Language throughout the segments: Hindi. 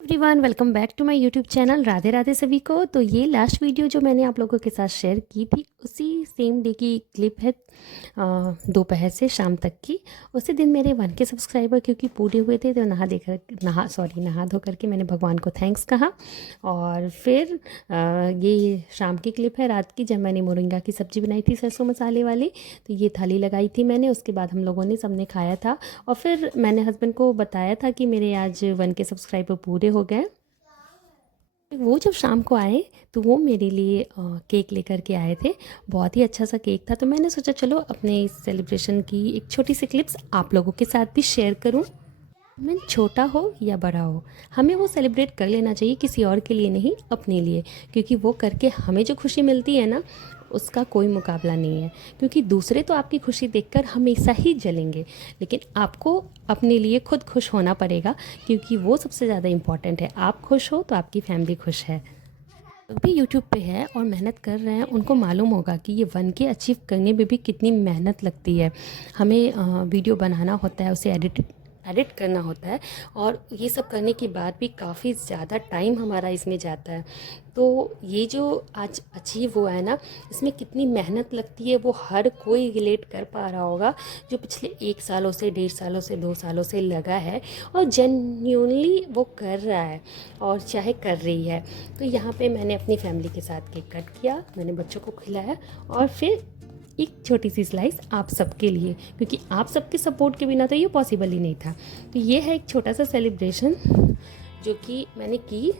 Everyone welcome back to my YouTube channel. Radhe Radhe सभी को। तो ये लास्ट वीडियो जो मैंने आप लोगों के साथ शेयर की थी उसी सेम डे की क्लिप है, दोपहर से शाम तक की। उसी दिन मेरे 1K सब्सक्राइबर क्योंकि पूरे हुए थे तो नहा धो करके मैंने भगवान को थैंक्स कहा। और फिर ये शाम की क्लिप है रात की, जब मैंने मोरिंगा की सब्ज़ी बनाई थी सरसों मसाले वाली। तो ये थाली लगाई थी मैंने, उसके बाद हम लोगों ने सबने खाया था। और फिर मैंने हस्बैंड को बताया था कि मेरे आज 1K सब्सक्राइबर पूरे हो गए। वो जब शाम को आए तो वो मेरे लिए केक लेकर के आए थे। बहुत ही अच्छा सा केक था, तो मैंने सोचा चलो अपने इस सेलिब्रेशन की एक छोटी सी क्लिप्स आप लोगों के साथ भी शेयर करूं। मैं छोटा हो या बड़ा हो, हमें वो सेलिब्रेट कर लेना चाहिए, किसी और के लिए नहीं, अपने लिए। क्योंकि वो करके हमें जो खुशी मिलती है ना, उसका कोई मुकाबला नहीं है। क्योंकि दूसरे तो आपकी खुशी देखकर हमेशा ही जलेंगे, लेकिन आपको अपने लिए खुद खुश होना पड़ेगा, क्योंकि वो सबसे ज़्यादा इम्पॉर्टेंट है। आप खुश हो तो आपकी फैमिली खुश है। जो भी यूट्यूब पे है और मेहनत कर रहे हैं उनको मालूम होगा कि ये 1K अचीव करने में भी कितनी मेहनत लगती है। हमें वीडियो बनाना होता है, उसे एडिट करना होता है, और ये सब करने के बाद भी काफ़ी ज़्यादा टाइम हमारा इसमें जाता है। तो ये जो आज अचीव हुआ है ना, इसमें कितनी मेहनत लगती है वो हर कोई रिलेट कर पा रहा होगा, जो पिछले 1 सालों से 1.5 सालों से 2 सालों से लगा है और जेन्यूनली वो कर रहा है और चाहे कर रही है। तो यहाँ पे मैंने अपनी फैमिली के साथ केक कट किया, मैंने बच्चों को खिलाया, और फिर एक छोटी सी स्लाइस आप सबके लिए, क्योंकि आप सबके सपोर्ट के बिना तो ये पॉसिबल ही नहीं था। तो ये है एक छोटा सा सेलिब्रेशन जो कि मैंने की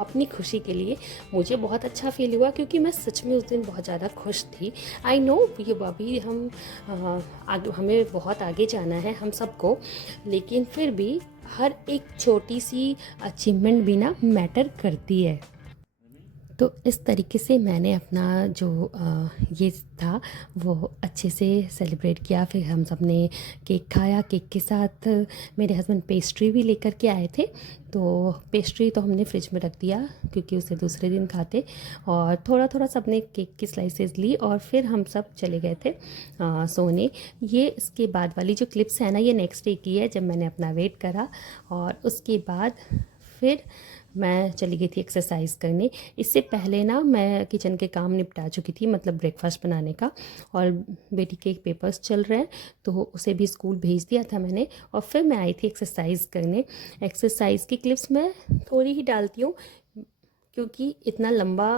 अपनी खुशी के लिए। मुझे बहुत अच्छा फील हुआ क्योंकि मैं सच में उस दिन बहुत ज़्यादा खुश थी। आई नो ये अभी हमें बहुत आगे जाना है हम सबको, लेकिन फिर भी हर एक छोटी सी अचीवमेंट भी ना मैटर करती है। तो इस तरीके से मैंने अपना जो ये था वो अच्छे से सेलिब्रेट किया। फिर हम सब ने केक खाया, केक के साथ मेरे हस्बैंड पेस्ट्री भी लेकर के आए थे। तो पेस्ट्री तो हमने फ्रिज में रख दिया क्योंकि उसे दूसरे दिन खाते, और थोड़ा थोड़ा सब ने केक की स्लाइसेस ली और फिर हम सब चले गए थे सोने। ये इसके बाद वाली जो क्लिप्स है ना, ये नेक्स्ट डे की है जब मैंने अपना वेट करा, और उसके बाद फिर मैं चली गई थी एक्सरसाइज करने। इससे पहले ना मैं किचन के काम निपटा चुकी थी, मतलब ब्रेकफास्ट बनाने का, और बेटी के पेपर्स चल रहे हैं तो उसे भी स्कूल भेज दिया था मैंने। और फिर मैं आई थी एक्सरसाइज करने। एक्सरसाइज की क्लिप्स मैं थोड़ी ही डालती हूँ क्योंकि इतना लंबा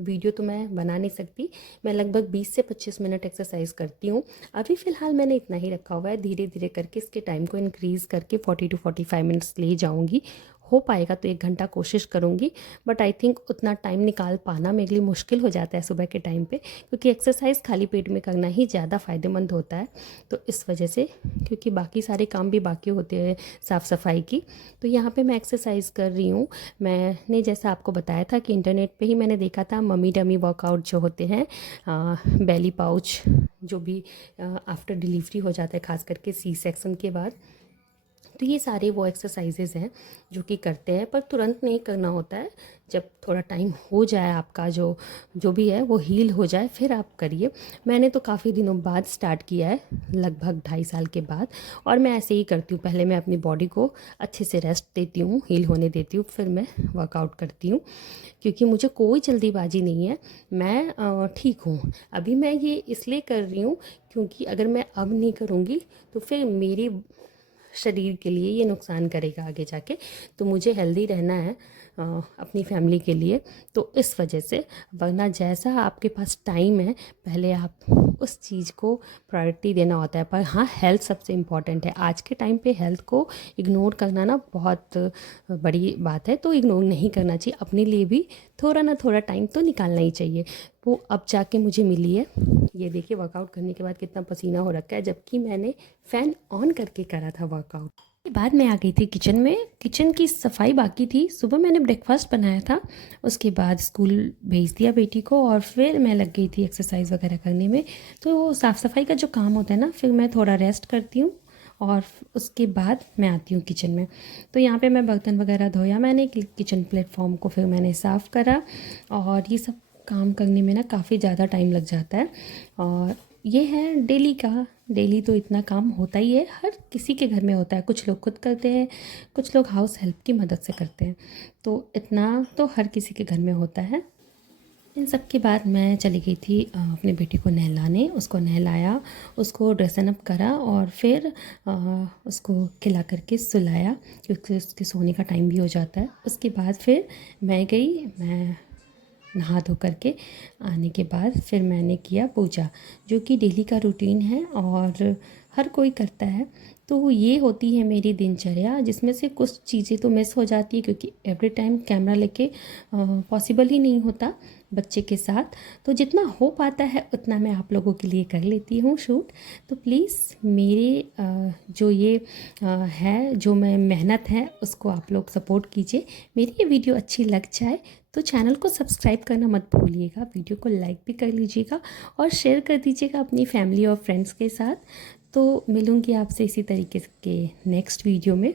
वीडियो तो मैं बना नहीं सकती। मैं लगभग 20 से 25 मिनट एक्सरसाइज करती हूँ। अभी फ़िलहाल मैंने इतना ही रखा हुआ है, धीरे धीरे करके इसके टाइम को इंक्रीज़ करके 40 to 45 मिनट्स ले जाऊँगी। हो पाएगा तो 1 घंटा कोशिश करूँगी, बट आई थिंक उतना टाइम निकाल पाना मेरे लिए मुश्किल हो जाता है सुबह के टाइम पे, क्योंकि एक्सरसाइज खाली पेट में करना ही ज़्यादा फ़ायदेमंद होता है। तो इस वजह से, क्योंकि बाकी सारे काम भी बाकी होते हैं साफ़ सफाई की। तो यहाँ पे मैं एक्सरसाइज कर रही हूँ। मैंने जैसा आपको बताया था कि इंटरनेट पे ही मैंने देखा था मम्मी डमी वर्कआउट जो होते हैं, बेली पाउच, जो भी आफ्टर डिलीवरी हो जाता है, खास करके सी सेक्शन के बाद। तो ये सारे वो एक्सरसाइजेज़ हैं जो कि करते हैं, पर तुरंत नहीं करना होता है। जब थोड़ा टाइम हो जाए, आपका जो जो भी है वो हील हो जाए, फिर आप करिए। मैंने तो काफ़ी दिनों बाद स्टार्ट किया है, लगभग 2.5 साल के बाद। और मैं ऐसे ही करती हूँ, पहले मैं अपनी बॉडी को अच्छे से रेस्ट देती हूँ, हील होने देती हूँ, फिर मैं वर्कआउट करती हूँ। क्योंकि मुझे कोई जल्दीबाजी नहीं है, मैं ठीक हूँ। अभी मैं ये इसलिए कर रही हूँ क्योंकि अगर मैं अब नहीं करूँगी तो फिर मेरी शरीर के लिए ये नुकसान करेगा आगे जाके। तो मुझे हेल्दी रहना है अपनी फैमिली के लिए, तो इस वजह से। वरना जैसा आपके पास टाइम है, पहले आप उस चीज़ को प्रायोरिटी देना होता है। पर हाँ, हेल्थ सबसे इम्पॉर्टेंट है। आज के टाइम पे हेल्थ को इग्नोर करना ना बहुत बड़ी बात है, तो इग्नोर नहीं करना चाहिए। अपने लिए भी थोड़ा ना थोड़ा टाइम तो निकालना ही चाहिए। वो अब जाके मुझे मिली है। ये देखिए वर्कआउट करने के बाद कितना पसीना हो रखा है, जबकि मैंने फ़ैन ऑन करके करा था वर्कआउट। के बाद मैं आ गई थी किचन में। किचन की सफाई बाकी थी, सुबह मैंने ब्रेकफास्ट बनाया था, उसके बाद स्कूल भेज दिया बेटी को, और फिर मैं लग गई थी एक्सरसाइज वगैरह करने में। तो साफ़ सफाई का जो काम होता है ना, फिर मैं थोड़ा रेस्ट करती हूँ और उसके बाद मैं आती हूँ किचन में। तो यहाँ पे मैं बर्तन वगैरह धोया मैंने, किचन प्लेटफॉर्म को फिर मैंने साफ़ करा, और ये सब काम करने में ना काफ़ी ज़्यादा टाइम लग जाता है। और ये है डेली तो इतना काम होता ही है, हर किसी के घर में होता है। कुछ लोग खुद करते हैं, कुछ लोग हाउस हेल्प की मदद से करते हैं, तो इतना तो हर किसी के घर में होता है। इन सब के बाद मैं चली गई थी अपने बेटे को नहलाने। उसको नहलाया, उसको ड्रेसन अप करा और फिर उसको खिला करके सुलाया, क्योंकि उसके सोने का टाइम भी हो जाता है। उसके बाद फिर मैं नहा धो करके आने के बाद फिर मैंने किया पूजा, जो कि डेली का रूटीन है और हर कोई करता है। तो ये होती है मेरी दिनचर्या, जिसमें से कुछ चीज़ें तो मिस हो जाती है, क्योंकि एवरी टाइम कैमरा लेके पॉसिबल ही नहीं होता बच्चे के साथ। तो जितना हो पाता है उतना मैं आप लोगों के लिए कर लेती हूँ शूट। तो प्लीज़ मेरे जो ये है, जो मैं मेहनत है, उसको आप लोग सपोर्ट कीजिए। मेरी ये वीडियो अच्छी लग जाए तो चैनल को सब्सक्राइब करना मत भूलिएगा, वीडियो को लाइक भी कर लीजिएगा और शेयर कर दीजिएगा अपनी फैमिली और फ्रेंड्स के साथ। तो मिलूँगी आपसे इसी तरीके के नेक्स्ट वीडियो में,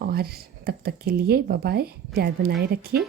और तब तक के लिए बाय बाय, प्यार बनाए रखिए।